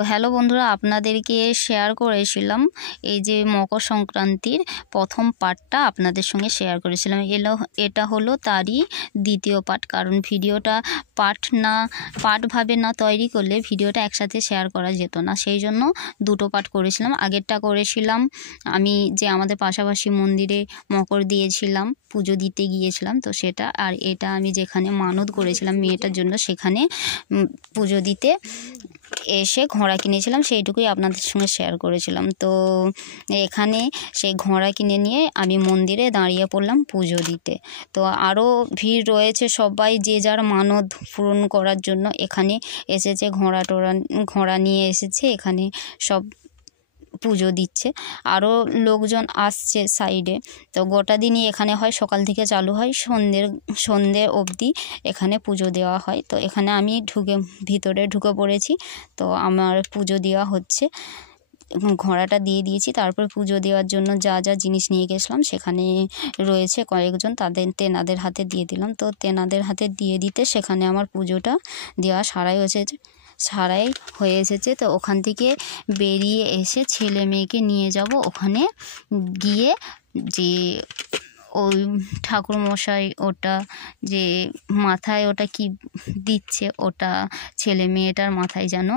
Hello বন্ধুরা, আপনাদেরকে share করেছিলাম এই যে মকর সংক্রান্তির প্রথম পার্টটা আপনাদের সঙ্গে শেয়ার করেছিলাম। এটা হলো তারই দ্বিতীয় পার্ট, কারণ ভিডিওটা পার্টভাবে না তৈরি করলে ভিডিওটা একসাথে শেয়ার করা যেত না, সেই জন্য দুটো পার্ট করেছিলাম। আগেরটা করেছিলাম আমি যে আমাদের পাশাপাশি মন্দিরে মকর দিয়েছিলাম, পুজো দিতে গিয়েছিলাম, তো সেটা। আর এটা আমি যেখানে মানত করেছিলাম মেয়েটার জন্য, সেখানে পুজো দিতে এসে ঘোড়া কিনেছিলাম, সেইটুকুই আপনাদের সঙ্গে শেয়ার করেছিলাম। তো এখানে সেই ঘোড়া কিনে নিয়ে আমি মন্দিরে দাঁড়িয়ে পড়লাম পুজো দিতে। তো আরও ভিড় রয়েছে, সবাই যে যার মানত পূরণ করার জন্য এখানে এসেছে, ঘোড়া নিয়ে এসেছে, এখানে সব পুজো দিচ্ছে। আরও লোকজন আসছে সাইডে। তো গোটা দিনই এখানে হয়, সকাল থেকে চালু হয়, সন্ধ্যে অবধি এখানে পুজো দেওয়া হয়। তো এখানে আমি ভিতরে ঢুকে পড়েছি। তো আমার পুজো দেওয়া হচ্ছে, ঘোড়াটা দিয়ে দিয়েছি। তারপর পুজো দেওয়ার জন্য যা যা জিনিস নিয়ে গেছিলাম সেখানে রয়েছে কয়েকজন, তেনাদের হাতে দিয়ে দিলাম। তো তেনাদের হাতে দিয়ে দিতে সেখানে আমার পুজোটা দেওয়া সারাই হয়ে এসেছে। তো ওখান থেকে বেরিয়ে এসে ছেলে মেয়েকে নিয়ে যাব ওখানে গিয়ে, যে ওই ঠাকুরমশাই ওটা যে মাথায় ওটা কি দিচ্ছে, ওটা ছেলে মেয়েটার মাথায় যেন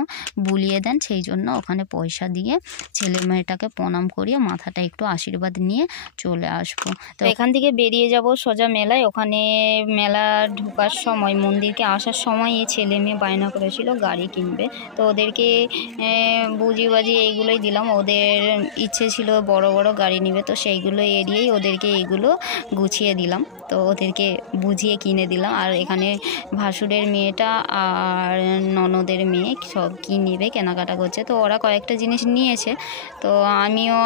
বুলিয়ে দেন, সেই জন্য ওখানে পয়সা দিয়ে ছেলে মেয়েটাকে প্রণাম করিয়ে মাথাটা একটু আশীর্বাদ নিয়ে চলে আসবো। তো এখান থেকে বেরিয়ে যাব সোজা মেলায়। ওখানে মেলা ঢোকার সময়, মন্দিরকে আসার সময় এই ছেলে মেয়ে বায়না করেছিল গাড়ি কিনবে, তো ওদেরকে বুঝি এইগুলোই দিলাম। ওদের ইচ্ছে ছিল বড় বড় গাড়ি নিবে, তো সেইগুলো এড়িয়েই ওদেরকে এইগুলো গুছিয়ে দিলাম। তো ওদেরকে বুঝিয়ে কিনে দিলাম। আর এখানে ভাসুরের মেয়েটা আর ননদের মেয়ে সব কি নেবে কেনাকাটা করছে। তো ওরা কয়েকটা জিনিস নিয়েছে, তো আমিও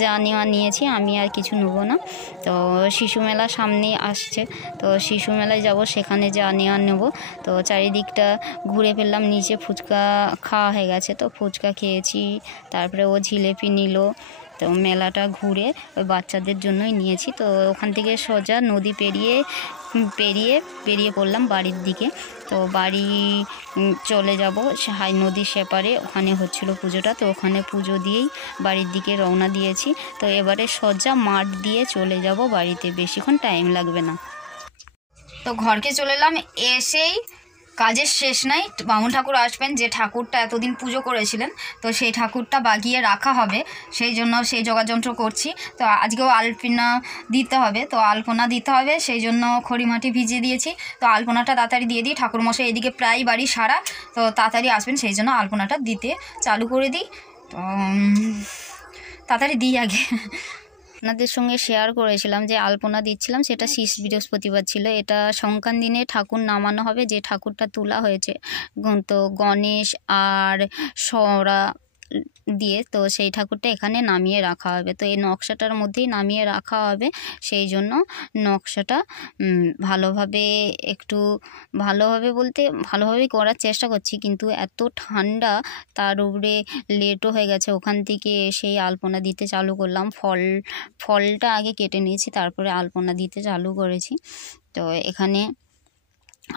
যা নেওয়া নিয়েছি, আমি আর কিছু নেবো না। তো শিশু মেলা সামনে আসছে, তো শিশু মেলায় যাব, সেখানে যা নেওয়া নেবো। তো চারিদিকটা ঘুরে ফেললাম, নিচে ফুচকা খাওয়া হয়ে গেছে, তো ফুচকা খেয়েছি। তারপরে ও জিলেপি নিল। তো মেলাটা ঘুরে ওই বাচ্চাদের জন্যই নিয়েছি। তো ওখান থেকে সোজা নদী পেরিয়ে পড়লাম বাড়ির দিকে। তো বাড়ি চলে যাব নদীর সেপারে, ওখানে হচ্ছিল পুজোটা, তো ওখানে পুজো দিয়েই বাড়ির দিকে রওনা দিয়েছি। তো এবারে সোজা মাঠ দিয়ে চলে যাব বাড়িতে, বেশিক্ষণ টাইম লাগবে না। তো ঘরকে চলে এলাম, এসেই কাজের শেষ নাই, বামুন ঠাকুর আসবেন, যে ঠাকুরটা এতদিন পুজো করেছিলেন, তো সেই ঠাকুরটা বাগিয়ে রাখা হবে, সেই জন্য সেই যোগাযন্ত্র করছি। তো আজকেও আলপনা দিতে হবে, সেই জন্য খড়ি মাটি ভিজিয়ে দিয়েছি। তো আলপনাটা তাড়াতাড়ি দিয়ে দিই, ঠাকুরমশাই এদিকে প্রায় বাড়ি সারা, তো তাড়াতাড়ি আসবেন, সেই জন্য আলপনাটা দিতে চালু করে দিই। তো তাড়াতাড়ি দিই আগে। আপনাদের সঙ্গে শেয়ার করেছিলাম যে আলপনা দিচ্ছিলাম, সেটা শেষ বৃহস্পতিবার ছিল। এটা সংক্রান্তি দিনে ঠাকুর নামানো হবে, যে ঠাকুরটা তোলা হয়েছে, তো গণেশ আর সরা দিয়ে, তো সেই ঠাকুরটা এখানে নামিয়ে রাখা হবে। তো এই নকশাটার মধ্যেই নামিয়ে রাখা হবে, সেই জন্য নকশাটা ভালোভাবেই করার চেষ্টা করছি। কিন্তু এত ঠান্ডা, তার উপরে লেটও হয়ে গেছে, ওখান থেকে সেই আলপনা দিতে চালু করলাম। ফলটা আগে কেটে নিয়েছি, তারপরে আলপনা দিতে চালু করেছি। তো এখানে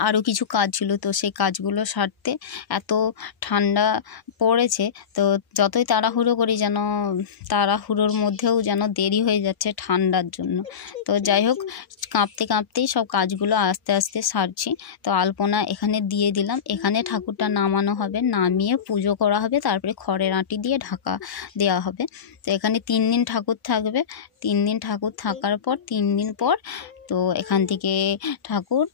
আরও কিছু কাজ ছিল, তো সেই কাজগুলো সারতে এত ঠান্ডা পড়েছে। তো যতই তাড়াহুড়ো করি, যেন তাড়াহুড়োর মধ্যেও যেন দেরি হয়ে যাচ্ছে ঠান্ডার জন্য। তো যাই হোক, কাঁপতেই সব কাজগুলো আস্তে আস্তে সারছি। তো আলপনা এখানে দিয়ে দিলাম, এখানে ঠাকুরটা নামানো হবে, নামিয়ে পুজো করা হবে, তারপরে খড়ের আঁটি দিয়ে ঢাকা দেওয়া হবে। তো এখানে 3 দিন ঠাকুর থাকবে। 3 দিন ঠাকুর থাকার পর 3 দিন পর তো এখান থেকে ঠাকুর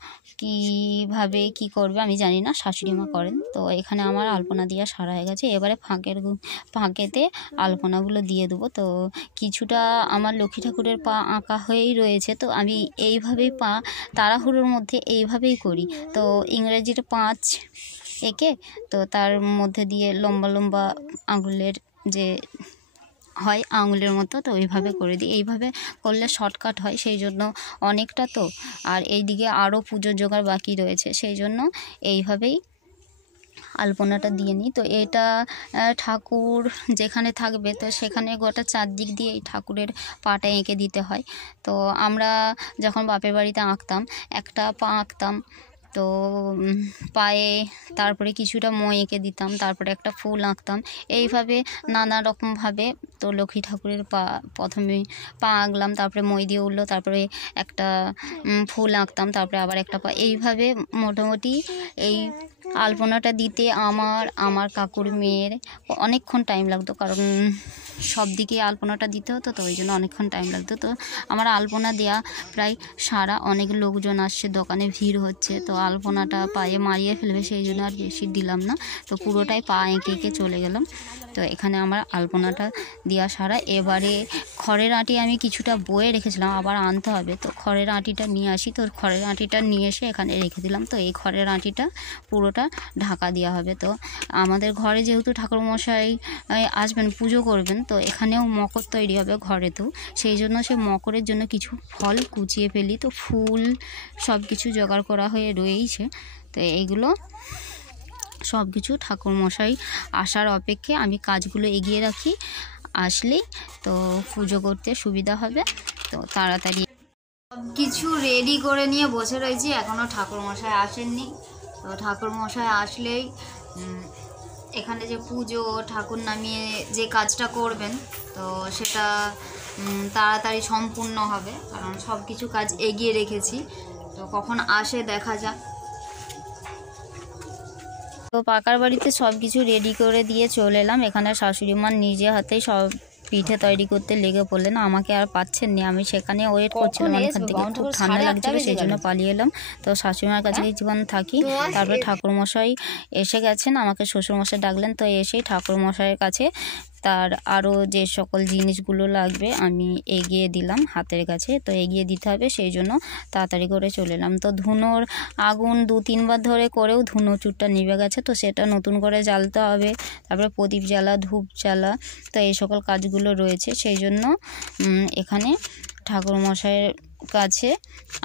কীভাবে কী করবে আমি জানি না, শাশুড়ি মা করেন। তো এখানে আমার আলপনা দেওয়া সারা হয়ে গেছে, এবারে ফাঁকেতে আলপনাগুলো দিয়ে দেবো। তো কিছুটা আমার লক্ষ্মী ঠাকুরের পা আঁকা হয়েই রয়েছে, তো আমি এইভাবেই তাড়াহুড়োর মধ্যে এইভাবেই করি। তো ইংরেজির 5 এঁকে, তো তার মধ্যে দিয়ে লম্বা লম্বা আঙুলের যে হয় আঙুলের মতো, তো ওইভাবে করে দিই। এইভাবে করলে শর্টকাট হয়, সেই জন্য অনেকটা। তো আর এইদিকে আরও পুজোর জোগাড় বাকি রয়েছে, সেই জন্য এইভাবেই আলপনাটা দিয়ে নিই। তো এটা ঠাকুর যেখানে থাকবে, তো সেখানে গোটা চারদিক দিয়ে এই ঠাকুরের পাটা এঁকে দিতে হয়। তো আমরা যখন বাপের বাড়িতে আঁকতাম, একটা পা আঁকতাম তো পায়ে তারপরে কিছুটা মই এঁকে দিতাম, তারপরে একটা ফুল আঁকতাম, এইভাবে নানা রকমভাবে। তো লক্ষ্মী ঠাকুরের প্রথমে পা আঁকলাম, তারপরে মই দিয়ে উঠলো, তারপরে একটা ফুল আঁকতাম, তারপরে আবার একটা পা, এইভাবে মোটামুটি এই আলপনাটা দিতে আমার কাকুর মেয়ের অনেকক্ষণ টাইম লাগতো, কারণ সব দিকে আলপনাটা দিতে হতো, তো ওই জন্য অনেকক্ষণ টাইম লাগতো। তো আমার আলপনা দেয়া প্রায় সারা, অনেক লোকজন আসছে, দোকানে ভিড় হচ্ছে, তো আলপনাটা পায়ে মারিয়ে ফেলবে, সেই জন্য আর বেশি দিলাম না, তো পুরোটাই পা এঁকে এঁকে চলে গেলাম। তো এখানে আমার আলপনাটা দেওয়া সারা। এবারে খড়ের আঁটি আমি কিছুটা বয়ে রেখেছিলাম, আবার আনতে হবে, তো খড়ের আঁটিটা নিয়ে আসি। তো খড়ের আঁটিটা নিয়ে এসে এখানে রেখে দিলাম। তো এই খড়ের আঁটিটা পুরোটা ঢাকা দেওয়া হবে। তো আমাদের ঘরে যেহেতু ঠাকুরমশাই আসবেন, পুজো করবেন, তো এখানেও মকর তৈরি হবে ঘরেতেও, সেই জন্য সে মকরের জন্য কিছু ফল কুচিয়ে ফেলি। তো ফুল সব কিছু জোগাড় করা হয়ে রয়েইছে। তো এইগুলো সব কিছু ঠাকুরমশাই আসার অপেক্ষে আমি কাজগুলো এগিয়ে রাখি, আসলেই তো পুজো করতে সুবিধা হবে। তো তাড়াতাড়ি কিছু রেডি করে নিয়ে বসে রয়েছি, এখনও ঠাকুরমশাই আসেননি। তো ঠাকুরমশাই আসলেই এখানে যে পুজো ঠাকুর নামিয়ে যে কাজটা করবেন, তো সেটা তাড়াতাড়ি সম্পূর্ণ হবে, কারণ সব কিছু কাজ এগিয়ে রেখেছি। তো কখন আসে দেখা যাক। তো পাকার বাড়িতে সব কিছু রেডি করে দিয়ে চলে এলাম। এখানে শাশুড়ি মা নিজে হাতেই সব পিঠে তৈরি করতে লেগে পড়লেন, আমাকে আর পাচ্ছেন না। আমি সেখানে ওয়েট করছিলাম, এখান থেকে খুব ঠান্ডা লাগছিল, সেই জন্য পালিয়ে এলাম। তো শাশুড়িমার কাছে কিছুক্ষণ থাকি, তারপরে ঠাকুরমশাই এসে গেছেন, আমাকে শ্বশুরমশাই ডাকলেন। তো এসেই ঠাকুরমশাইয়ের কাছে তার আরও যে সকল জিনিসগুলো লাগবে আমি এগিয়ে দিলাম হাতের কাছে। তো এগিয়ে দিতে হবে, সেই জন্য তাড়াতাড়ি করে চলে এলাম। তো ধুনোর আগুন 2-3 বার ধরে করেও ধুনো চুরটা নিভে গেছে, তো সেটা নতুন করে জ্বালতে হবে। তারপরে প্রদীপ জ্বালা, ধূপ জ্বালা, তো এই সকল কাজগুলো রয়েছে, সেই জন্য এখানে ঠাকুরমশাইয়ের কাছে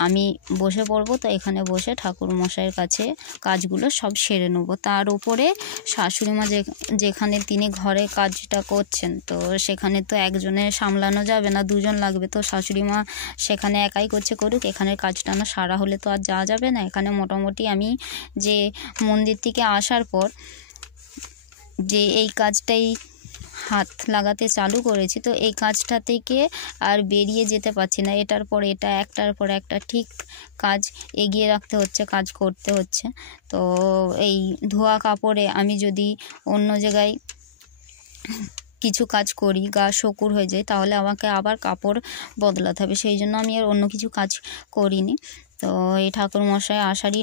আমি বসে পড়ব। তো এখানে বসে ঠাকুরমশাইয়ের কাছে কাজগুলো সব সেরে নেব। তার উপরে শাশুড়িমা যেখানে তিনি ঘরে কাজটা করছেন, তো সেখানে তো একজনে সামলানো যাবে না, 2জন লাগবে। তো শাশুড়িমা সেখানে একাই করুক, এখানের কাজটা না সারা হলে তো আর যাওয়া যাবে না। এখানে মোটামুটি আমি যে মন্দির থেকে আসার পর যে এই কাজটাই হাত লাগাতে চালু করেছি, তো এই কাজটা থেকে আর বেরিয়ে যেতে পারছি না। এটার পর এটা, একটার পর একটা ঠিক কাজ এগিয়ে রাখতে হচ্ছে, কাজ করতে হচ্ছে। তো এই ধোয়া কাপড়ে আমি যদি অন্য জায়গায় কিছু কাজ করি, গা শকুর হয়ে যায়, তাহলে আমাকে আবার কাপড় বদলাতে হবে, সেই জন্য আমি আর অন্য কিছু কাজ করিনি। তো এই ঠাকুরমশাই আসারই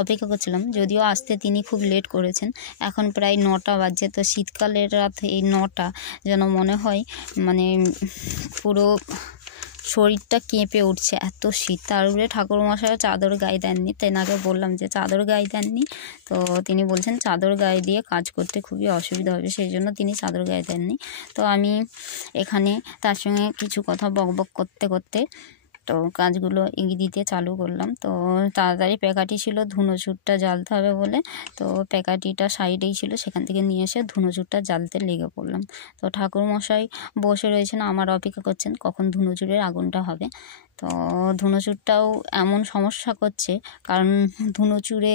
অপেক্ষা করছিলাম, যদিও আসতে তিনি খুব লেট করেছেন। এখন প্রায় 9টা বাজছে। তো শীতকালের রাত এই 9টা যেন মনে হয় মানে পুরো শরীরটা কেঁপে উঠছে, এত শীত। তার উপরে ঠাকুরমশাইও চাদর গায়ে দেননি, তেনাকে বললাম যে চাদর গায়ে দেননি, তো তিনি বলছেন চাদর গায়ে দিয়ে কাজ করতে খুবই অসুবিধা হবে, সেই জন্য তিনি চাদর গায়ে দেননি। তো আমি এখানে তার সঙ্গে কিছু কথা বকবক করতে করতে তো কাজগুলো এগিয়ে দিতে চালু করলাম। তো তাড়াতাড়ি প্যাকাটি ছিল, ধুনোচুরটা জ্বালতে হবে বলে, তো প্যাকাটিটা সাইডেই ছিল, সেখান থেকে নিয়ে এসে ধুনোচুরটা জ্বালতে লেগে পড়লাম। তো ঠাকুরমশাই বসে রয়েছেন, আমার অপেক্ষা করছেন কখন ধুনোচুরের আগুনটা হবে। তো ধুনোচুরটাও এমন সমস্যা করছে, কারণ ধুনোচুরে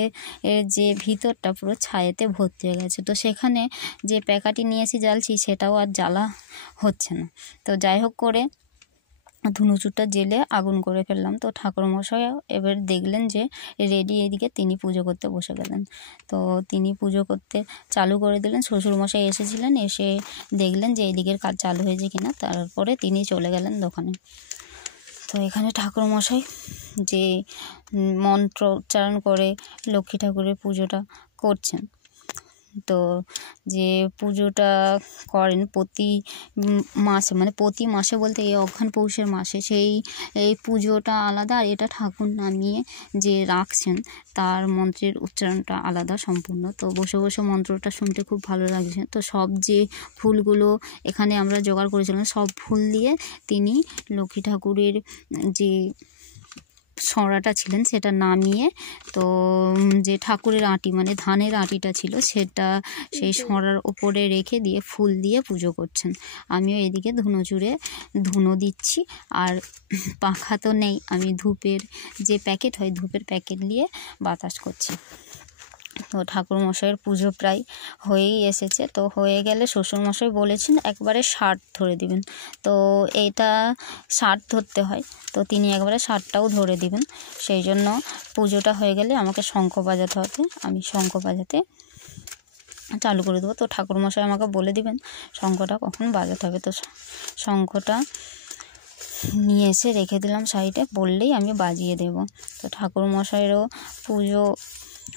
যে ভিতরটা পুরো ছায়েতে ভর্তি হয়ে গেছে, তো সেখানে যে প্যাকাটি নিয়ে এসে জ্বালছি সেটাও আর জ্বালা হচ্ছে না। তো যাই হোক করে ধুনুচুরটা জেলে আগুন করে ফেললাম। তো ঠাকুরমশাই এবার দেখলেন যে রেডি, এদিকে তিনি পুজো করতে বসে গেলেন। তো তিনি পুজো করতে চালু করে দিলেন। শ্বশুরমশাই এসেছিলেন, এসে দেখলেন যে এদিকের কাজ চালু হয়েছে কিনা, তারপরে তিনি চলে গেলেন দোকানে। তো এখানে ঠাকুরমশাই যে মন্ত্র উচ্চারণ করে লক্ষ্মী ঠাকুরের পুজোটা করছেন, তো যে পুজোটা করেন প্রতি মাসে, মানে প্রতি মাসে বলতে এই অঘ্রাণ পৌষের মাসে, এই পুজোটা আলাদা, আর এটা ঠাকুর নামিয়ে যে রাখছেন তার মন্ত্রের উচ্চারণটা আলাদা সম্পূর্ণ। তো বসে বসে মন্ত্রটা শুনতে খুব ভালো লাগছে। তো সব যে ফুলগুলো এখানে আমরা জোগাড় করেছিলাম, সব ফুল দিয়ে তিনি লক্ষ্মী ঠাকুরের যে ছড়াটা ছিলেন সেটা নামিয়ে, তো যে ঠাকুরের আঁটি মানে ধানের আঁটিটা ছিল সেটা সেই ছড়ার ওপরে রেখে দিয়ে ফুল দিয়ে পুজো করছেন। আমিও এদিকে ধুনো দিচ্ছি। আর পাখা তো নেই, আমি ধূপের যে প্যাকেট হয় ধূপের প্যাকেট নিয়ে বাতাস করছি। তো ঠাকুরমশাইয়ের পুজো প্রায় হয়েই এসেছে। তো হয়ে গেলে শ্বশুরমশাই বলেছেন একবারে 60 ধরে দিবেন। তো এইটা 60 ধরতে হয়, তো তিনি একবারে 60টাও ধরে দিবেন। সেই জন্য পুজোটা হয়ে গেলে আমাকে শঙ্খ বাজাতে হবে, আমি শঙ্খ বাজাতে চালু করে দেবো। তো ঠাকুরমশাই আমাকে বলে দিবেন শঙ্খটা কখন বাজাতে হবে। তো শঙ্খটা নিয়ে এসে রেখে দিলাম সাইডে, বললেই আমি বাজিয়ে দেব। তো ঠাকুরমশাইয়েরও পুজো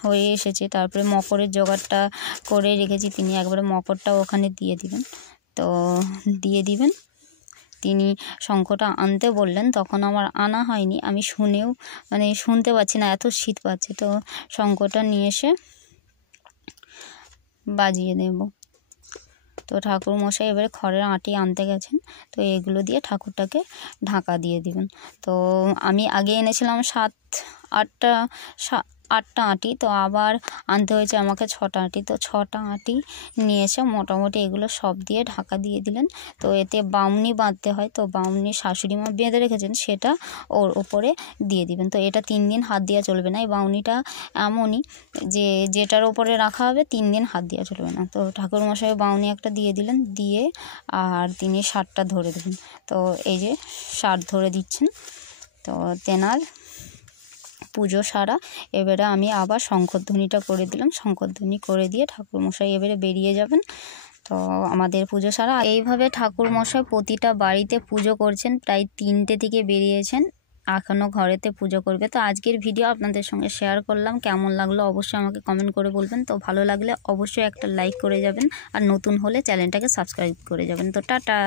হয়ে এসেছে। তারপরে মকরের জোগাড়টা করে রেখেছি, তিনি একবারে মকরটাও ওখানে দিয়ে দিবেন। তো দিয়ে দিবেন, তিনি শঙ্খটা আনতে বললেন, তখন আমার আনা হয়নি, আমি শুনতে পাচ্ছি না, এত শীত পাচ্ছে। তো শঙ্খটা নিয়ে এসে বাজিয়ে দেব। তো ঠাকুরমশাই এবারে খড়ের আঁটি আনতে গেছেন, তো এগুলো দিয়ে ঠাকুরটাকে ঢাকা দিয়ে দিবেন। তো আমি আগে এনেছিলাম 7-8টা আঁটি, তো আবার আনতে হয়েছে আমাকে 6টা আঁটি। তো 6টা আঁটি নিয়ে এসে মোটামুটি এগুলো সব দিয়ে ঢাকা দিয়ে দিলেন। তো এতে বাউনি বাঁধতে হয়, তো বাউনি শাশুড়ি মা বেঁধে রেখেছেন, সেটা ওর ওপরে দিয়ে দিবেন। তো এটা 3 দিন হাত দেওয়া চলবে না, এই বাউনিটা এমনই যে যেটার ওপরে রাখা হবে 3 দিন হাত দেওয়া চলবে না। তো ঠাকুরমশাই বাউনি একটা দিয়ে দিলেন, দিয়ে আর তিনি 60টা ধরে দেবেন। তো এই যে 60 ধরে দিচ্ছেন। তো তেনার পুজো সারা। এবারে আমি আবার শঙ্খধ্বনিটা করে দিলাম, শঙ্খধ্বনি করে দিয়ে ঠাকুরমশাই এবারে বেরিয়ে যাবেন। তো আমাদের পুজো সারা। এইভাবে ঠাকুরমশাই প্রতিটা বাড়িতে পুজো করছেন, প্রায় 3টে থেকে বেরিয়েছেন, এখনও ঘরেতে পুজো করবে। তো আজকের ভিডিও আপনাদের সঙ্গে শেয়ার করলাম, কেমন লাগলো অবশ্যই আমাকে কমেন্ট করে বলবেন। তো ভালো লাগলে অবশ্যই একটা লাইক করে যাবেন, আর নতুন হলে চ্যানেলটাকে সাবস্ক্রাইব করে যাবেন। তো টাটা।